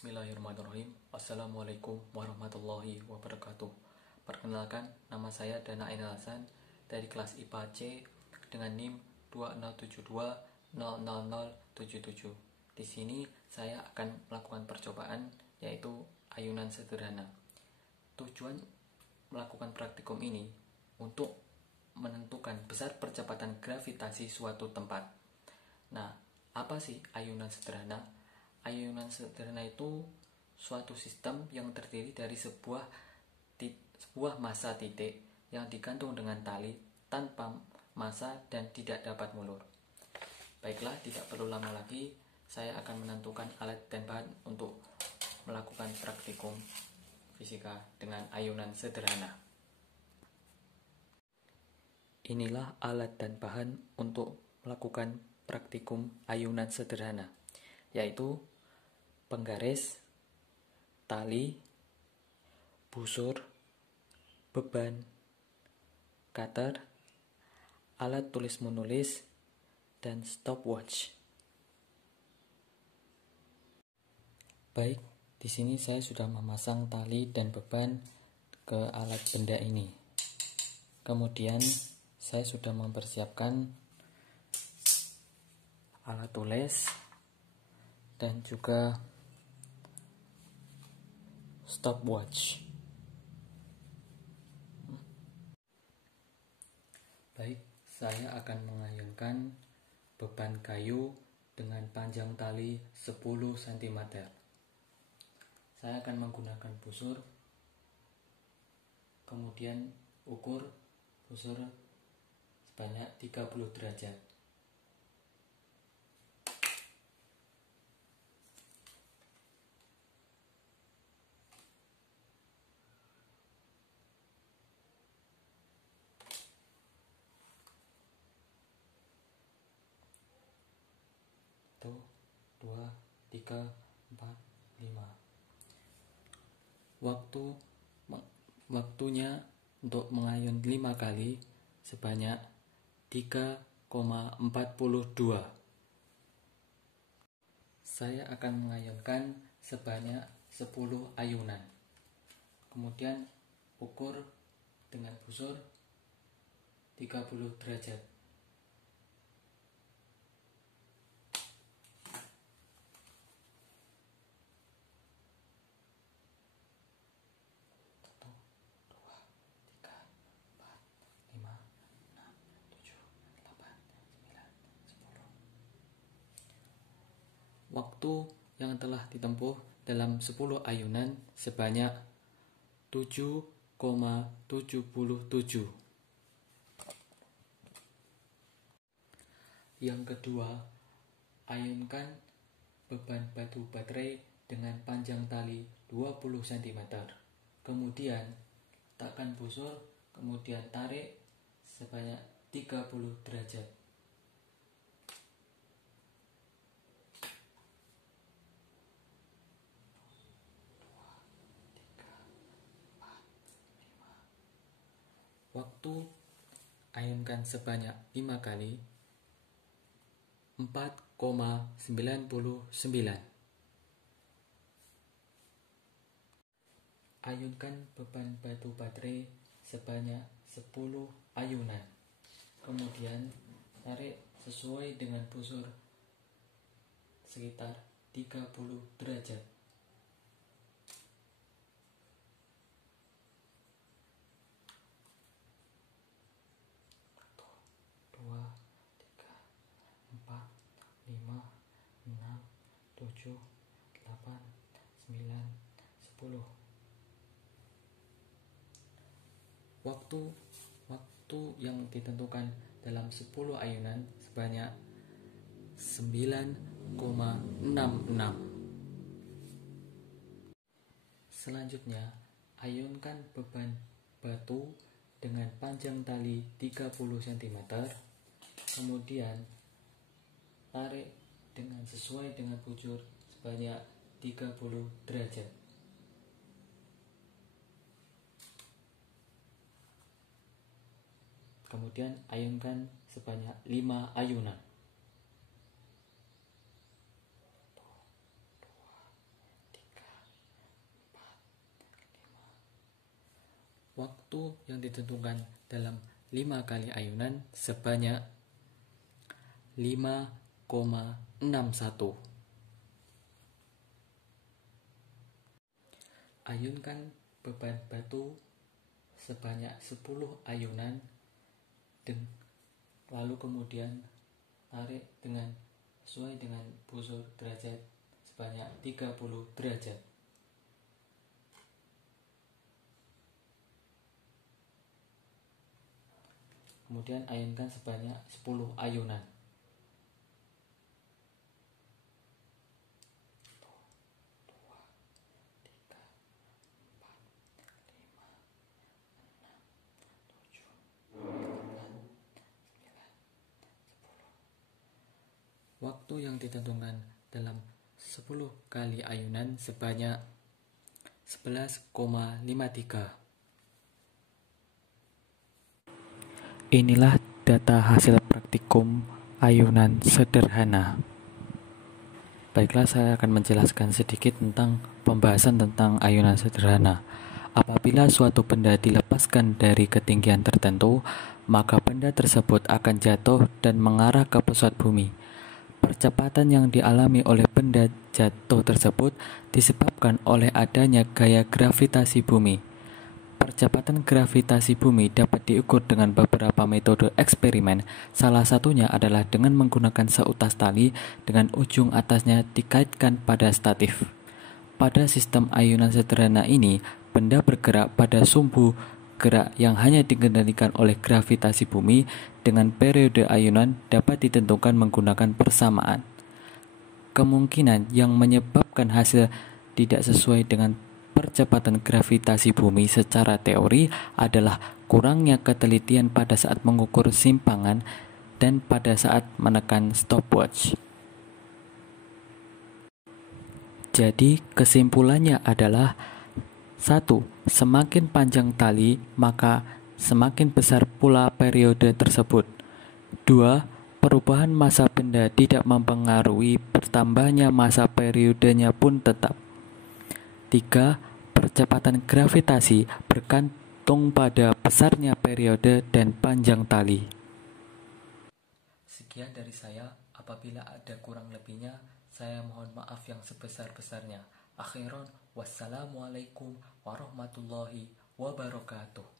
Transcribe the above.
Bismillahirrahmanirrahim. Assalamualaikum warahmatullahi wabarakatuh. Perkenalkan, nama saya Dana Ainal Hasan dari kelas IPA C dengan NIM 2072000077. Di sini saya akan melakukan percobaan yaitu ayunan sederhana. Tujuan melakukan praktikum ini untuk menentukan besar percepatan gravitasi suatu tempat. Nah, apa sih ayunan sederhana? Ayunan sederhana itu suatu sistem yang terdiri dari sebuah massa titik yang digantung dengan tali tanpa massa dan tidak dapat mulur. Baiklah, tidak perlu lama lagi, saya akan menentukan alat dan bahan untuk melakukan praktikum fisika dengan ayunan sederhana. Inilah alat dan bahan untuk melakukan praktikum ayunan sederhana, yaitu penggaris, tali, busur, beban, cutter, alat tulis menulis, dan stopwatch. Baik, di sini saya sudah memasang tali dan beban ke alat benda ini. Kemudian saya sudah mempersiapkan alat tulis dan juga stopwatch. Baik, saya akan mengayunkan beban kayu dengan panjang tali 10 cm. Saya akan menggunakan busur, kemudian ukur busur sebanyak 30 derajat. Satu, 2, 3, 4, 5. Waktunya untuk mengayun 5 kali sebanyak 3,42. Saya akan mengayunkan sebanyak 10 ayunan. Kemudian ukur dengan busur 30 derajat. Waktu yang telah ditempuh dalam 10 ayunan sebanyak 7,77. Yang kedua, ayunkan beban batu baterai dengan panjang tali 20 cm. Kemudian letakkan busur, kemudian tarik sebanyak 30 derajat. Waktu ayunkan sebanyak 5 kali 4,99. Ayunkan beban batu baterai sebanyak 10 ayunan. Kemudian tarik sesuai dengan busur sekitar 30 derajat. Waktu yang ditentukan dalam 10 ayunan sebanyak 9,66. Selanjutnya, ayunkan beban batu dengan panjang tali 30 cm. Kemudian tarik dengan sesuai dengan bujur sebanyak 30 derajat. Kemudian ayunkan sebanyak 5 ayunan. 1, 2, 3, waktu yang ditentukan dalam 5 kali ayunan sebanyak 5,61. Ayunkan beban batu sebanyak 10 ayunan lalu kemudian tarik sesuai dengan busur derajat sebanyak 30 derajat. Kemudian ayunkan sebanyak 10 ayunan. Waktu yang ditentukan dalam 10 kali ayunan sebanyak 11,53. Inilah data hasil praktikum ayunan sederhana. Baiklah, saya akan menjelaskan sedikit tentang pembahasan tentang ayunan sederhana. Apabila suatu benda dilepaskan dari ketinggian tertentu, maka benda tersebut akan jatuh dan mengarah ke pusat bumi. Percepatan yang dialami oleh benda jatuh tersebut disebabkan oleh adanya gaya gravitasi bumi. Percepatan gravitasi bumi dapat diukur dengan beberapa metode eksperimen. Salah satunya adalah dengan menggunakan seutas tali dengan ujung atasnya dikaitkan pada statif. Pada sistem ayunan sederhana ini, benda bergerak pada sumbu gerak yang hanya dikendalikan oleh gravitasi bumi. Dengan periode ayunan dapat ditentukan menggunakan persamaan. Kemungkinan yang menyebabkan hasil tidak sesuai dengan percepatan gravitasi bumi secara teori adalah kurangnya ketelitian pada saat mengukur simpangan dan pada saat menekan stopwatch. Jadi kesimpulannya adalah 1. Semakin panjang tali, maka semakin besar pula periode tersebut. 2. Perubahan massa benda tidak mempengaruhi bertambahnya massa periodenya pun tetap. 3. Percepatan gravitasi bergantung pada besarnya periode dan panjang tali. Sekian dari saya. Apabila ada kurang lebihnya, saya mohon maaf yang sebesar-besarnya. Akhiran, wassalamualaikum warahmatullahi wabarakatuh.